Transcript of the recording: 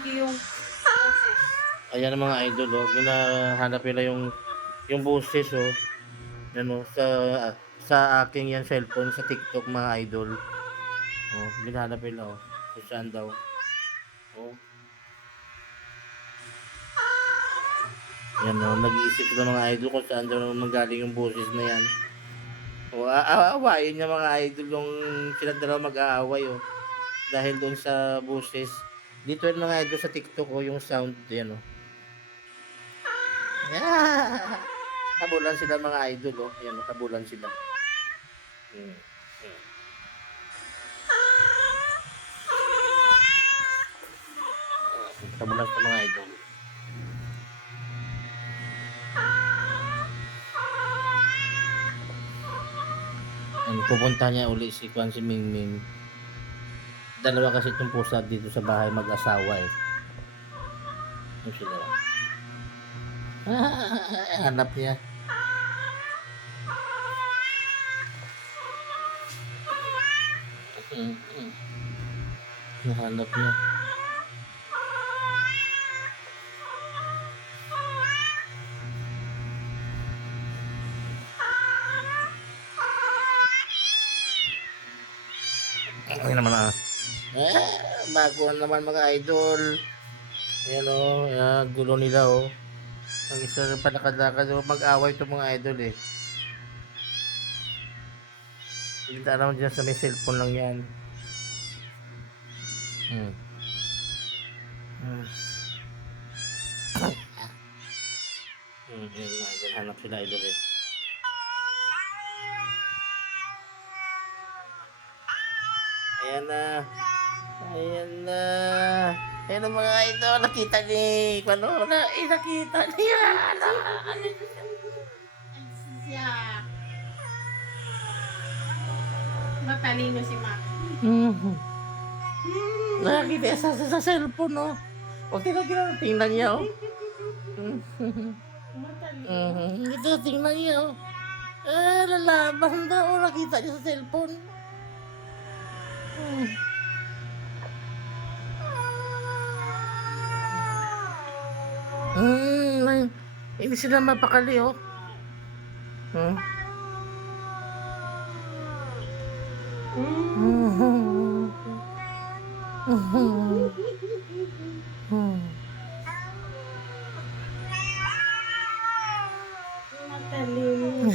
Maki yung boses. Ayan ang mga idol, oh. Hinahanap nila yung boses, oh. Yan, oh. Sa aking yan cellphone, sa TikTok, mga idol. Oh, hinahanap nila, oh. Kung saan daw. Oh. Yan, oh. Nag-iisip sila mga idol kung saan daw manggaling yung boses na yan. Oh, aawayin niya mga idol yung sila dalawa mag-aaway, oh. Dahil doon sa boses. Dito yung mga idol sa TikTok, oh, yung sound, yan, oh. Yeah! Kabulan sila mga idol, oh. Yan, oh, kabulan sila. Hmm. Hmm. Kabulan sa mga idol. Pupunta niya uli si Kwan si Mingming. Dalawa kasi itong pusa dito sa bahay mag-asawa eh. Ito sila. Hanap niya. Hanap niya. Ay naman bago naman mga idol. Ayan o, gulo nila o. Ang isa rin pa nakadakad o, mag-away itong mga idol eh. Hindi naman dyan sa may cellphone lang yan. Hmm. Yun mga idol, hanap sila idol eh. Ayan na. Ayan na. Ayan ang mga idol. Nakita ni... Ano? Nakita niya. Siya. Matalino si Maki. Nakakita niya sa cellphone, no? O, tingnan niya, oh. Matalino. Ito, tingnan niya, oh. Lalaban daw. Nakita niya sa cellphone. Hindi sila mapakali, oh. Matalino.